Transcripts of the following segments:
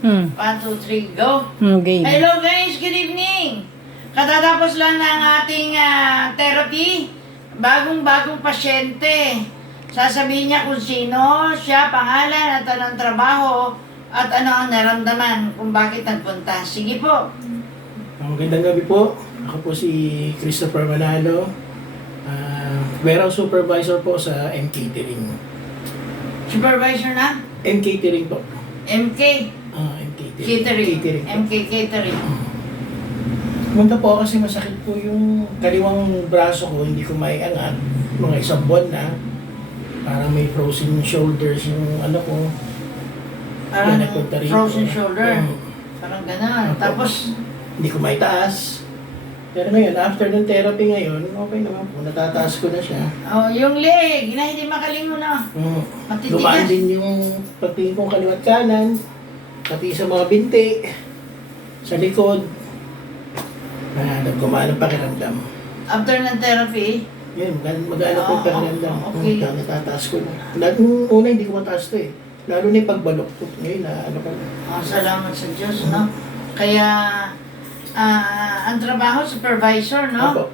1, 2, 3, go. Game. Hello guys, good evening. Katatapos lang ng ating therapy. Bagong-bagong pasyente. Sasabihin niya kung sino siya, pangalan at anong trabaho at ano ang naramdaman kung bakit nagpunta. Sige po. Magandang gabi po. Ako po si Christopher Manalo. Warehouse supervisor po sa M Catering. Supervisor na? M Catering po. MK M Catering. Catering. po. MK Catering. Pumunta po kasi masakit po yung kaliwang braso ko, hindi ko maiangat. Mga isang buwan na. Parang may frozen shoulders yung ano ko. Parang Kaya nagpunta rito. frozen shoulder. Oo. Parang gano'n. Opo. Tapos, Hindi ko maitaas. Pero ngayon, after ng therapy ngayon, okay naman po. Natataas ko na siya. oh, yung leg, na hindi makalingon na. Matitigas. Dumaan din yung pagtingin kong kaliwat kanan, pati sa mga binti, sa likod. Nagkumana ang pakiramdam. After ng therapy, Yun, mag-ano po yung pakiramdam. okay. Natataas ko na. Nung una, hindi ko mataas to eh. Lalo na yung pagbalok ko. Ngayon, ano ko na. salamat sa Diyos, no? Kaya, ang trabaho, supervisor, no? Apo.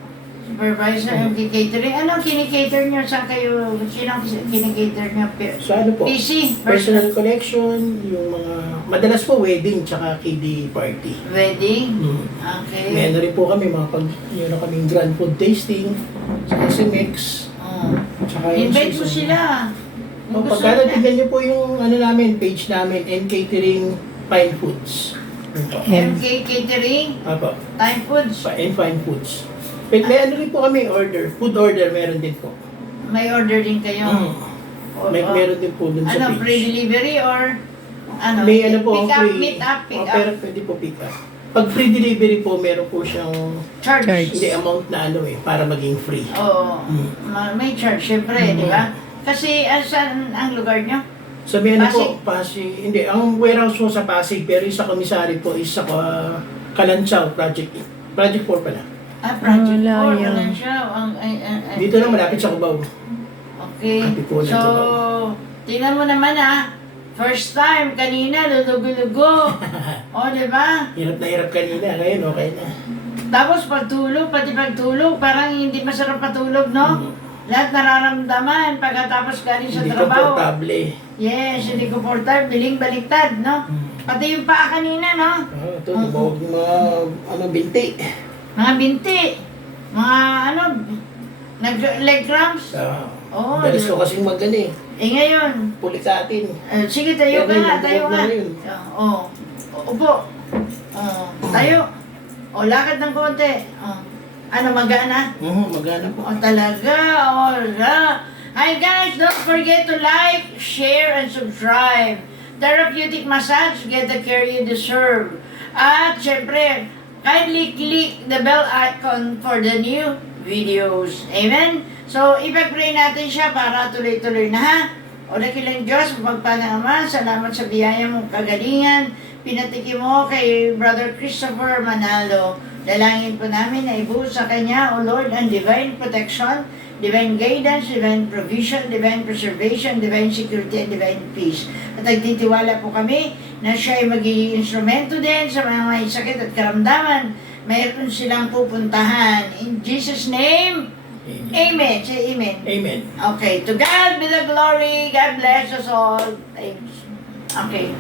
Supervisor, yung catering. Anong kinikater nyo? Saan kayo, sino ang kinikater nyo? So ano po? PC? Personal collection, yung mga, madalas po wedding, tsaka kiddie party. Wedding? Mm. Okay. May ano rin po kami, mga yun na kaming grand food tasting, sa SMX, Oh. tsaka yung Invite mo season. sila. O, Kung gusto pagka nila. tignan nyo po yung ano namin, page namin, M Catering Fine Foods. Yun po. MK Catering, Apo, Time Foods. and Fine Foods. May ano rin po kami order, food order meron din po. May order din kayo. O, Meron din po dun sa ano, page. free delivery or ano? May ano po, pick up, free. meet up, pick O, up. pero pwede po pick up. Pag free delivery po, meron po siyang Charge. hindi amount na ano eh, para maging free. Oo. Mm. May charge, syempre, di ba? Kasi saan ang lugar nyo? So may ano Pasig? po, Pasig, hindi, ang warehouse po sa Pasig, pero yung sa commissary po is sa Kalanchaw, Project 4 pala. Project Wala 4, yan. wala siya. Dito lang malapit sa Cubao. Okay. Katipunan, So, Cubao. tingnan mo naman first time, kanina, lulugo-lugo. O, di ba? Hirap na hirap kanina, ngayon okay na. Tapos pagtulog, pati pagtulog, parang hindi masarap patulog, no? Lahat nararamdaman pagkatapos galing sa Hindi trabaho. komportable. Yes, hindi komportable, biling baliktad, no? Pati yung paa kanina, no? Ito, lumawag yung mga binti. Mga binti, mga leg cramps. Oo, Dalas ko kasing magano eh, ngayon, pulikatin. sige, tayo ka Pero nga, yun, tayo buwag nga. na yun. Oo, upo. Tayo. O, lakad ng konti. Ano, magana? Magana po. Talaga, Hi guys, don't forget to like, share, and subscribe. Therapeutic massage, get the care you deserve. At syempre, kindly click the bell icon for the new videos. Amen? So, ipag-pray natin siya para tuloy-tuloy na ha. O dakilang Diyos, mapagpalang Ama, salamat sa biyaya mong kagalingan. Pinatiki mo kay Brother Christopher Manalo. Dalangin po namin na ibuhos sa Kanya, O Lord, ang divine protection, divine guidance, divine provision, divine preservation, divine security, and divine peace. At nagtitiwala po kami na siya ay magiging instrumento din sa mga may sakit at karamdaman. Mayroon silang pupuntahan. In Jesus' name, Amen. Say amen. Amen. Okay, to God be the glory. God bless us all. Thanks. Okay.